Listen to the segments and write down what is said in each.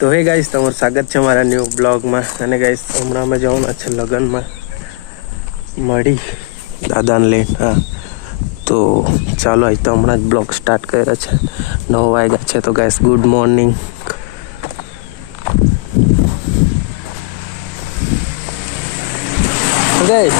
तो hey guys તમારું સ્વાગત છે મારા ન્યૂ બ્લોગમાં અને ગાइस હમણાં અમે જવાનું છે લગનમાં મળી દાદાને લઈને હા તો ચાલો આજ તો હમણાં જ બ્લોગ સ્ટાર્ટ કર્યો છે 9 વાગ્યા છે તો ગાइस ગુડ મોર્નિંગ ગાइस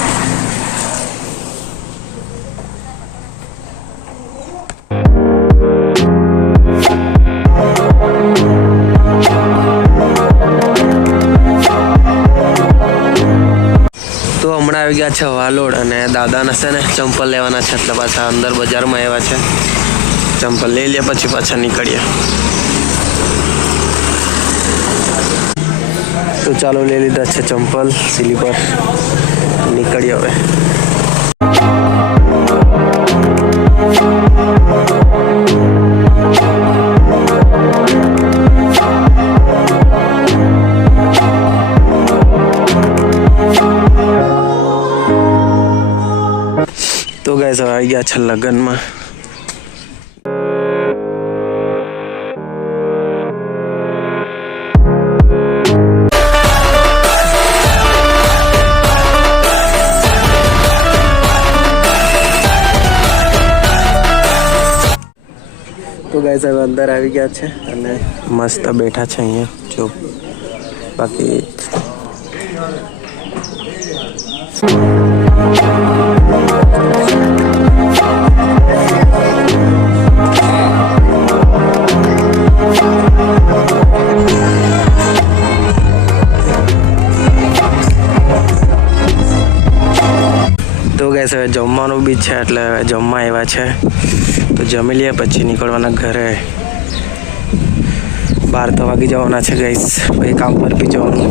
तो हमारा आ गया है वालोड और दादा ने से चंपल लेवाना है એટલે પાછા અંદર બજારમાં આવ્યા છે ચંપલ લઈ લે પછી પાછા નીકળીએ તો ચાલો લઈ લીધા છે ચંપલ સ્લીપર નીકળીએ હવે तो गाइस आ गया है लगन में तो गाइस अब अंदर आ गया है અને મસ્ત બેઠા છે અહીંયા જો બાકી तो गाइस હવે જમવાનું બી છે એટલે જમવા આવ્યા છે તો જમી લે પછી નીકળવાના ઘરે 12 વાગે જવાના છે ગાइस પછી કામ પર બી જવાનું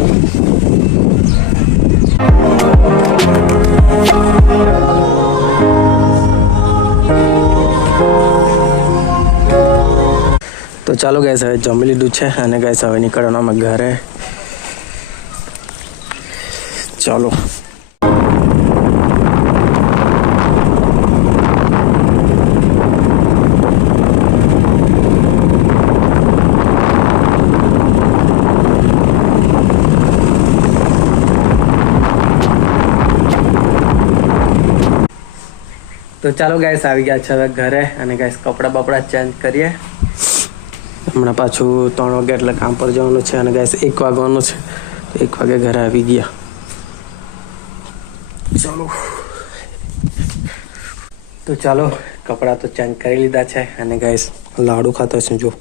तो ચાલો ગાइस હવે જમી લીધું છે અને ગાइस હવે નીકળવાના ઘરે ચાલો तो चलो गाइस आ गया है घरे અને गाइस कपड़ा बपड़ा चेंज करिए हमें पाछू 3 वागे એટલે काम पर जवानुं છે અને गाइस 1 वागवानुं છે 1 वागे घरे આવી ગયા चलो तो चलो कपड़ा तो चेंज કરી લીધા છે અને गाइस લાડુ ખાતો છું જો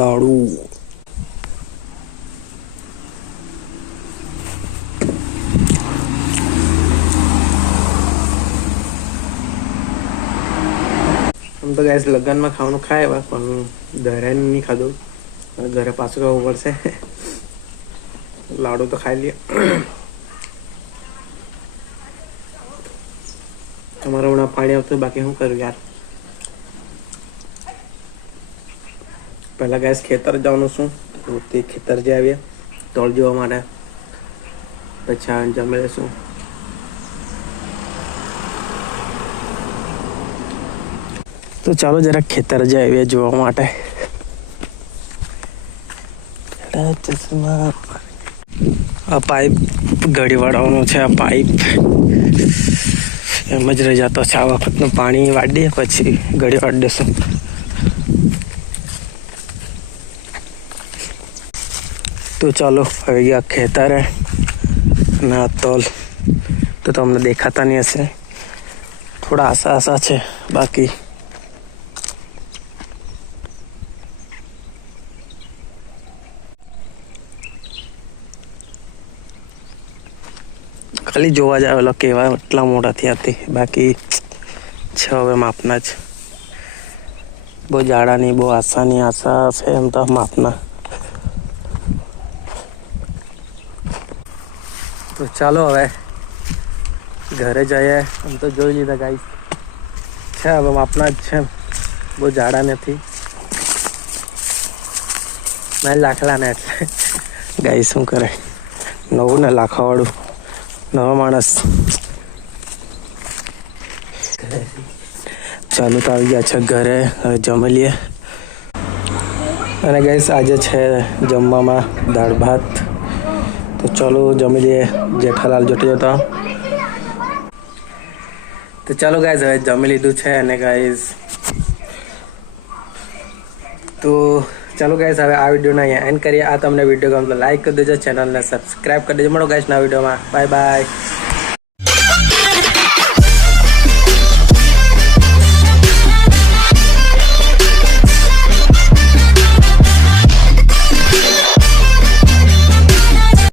લાડુ हम तो गाइस लगन में खाવાનું ખાયા પણ ઘરે नहीं ખાધું ઘરે પાછું ખાવું પડશે લાડુ તો ખાઈ લે તમારા હમણાં પાણી આવતું બાકી શું કરું યાર પહેલા ગાइस ખેતર જવાનું છું તો તે ખેતર જે આવીએ તળ જોવા માટે પછી જમી લેશું तो चलो जरा खेतर जाए जो माटे चश्मा आ पाइप घड़ी वाड़वानो छे आ पाइप एम ज रही जातो छे आ वखतनु पाणी वाड़ी दे पछी घड़ी वाड़ी देशुं तो चलो हवे गया खेतर ना तोल तो तमने देखाता नहीं हशे थोड़ा आशा आशा छे बाकी खाली जोवा जावेलो केवा એટલા મોટા થયા તે બાકી છે હવે માપના જ બહુ જાડા નહીં બહુ આસાની આશા છે એમ તો માપના તો ચાલો હવે ઘરે જઈએ આમ તો જોઈ લીધા ગાઈસ છે હવે માપના જ છે બહુ જાડા નથી મેં લાખલા ને એટલે ગાઈસ શું કરે નવું ને લાખાવાળું नवा मानस चालू तो आ गया घरे जमी लिए અને ગાઈસ આજે છે જમવામાં દાળ ભાત, તો ચાલો જમી લઈએ. જેઠાલાલ જોટી જતા તો ચાલો ગાઈસ હવે જમી લીધું છે. અને ગાઈસ તો ચાલો ગાઈસ હવે આ વિડીયોને અહીંયા એન્ડ કરીએ. આ તમને વિડીયો ગમે તો લાઈક કરી દેજો, ચેનલને સબસ્ક્રાઈબ કરી દેજો. મળો ગાઈસ નવા વિડીયોમાં. Bye bye.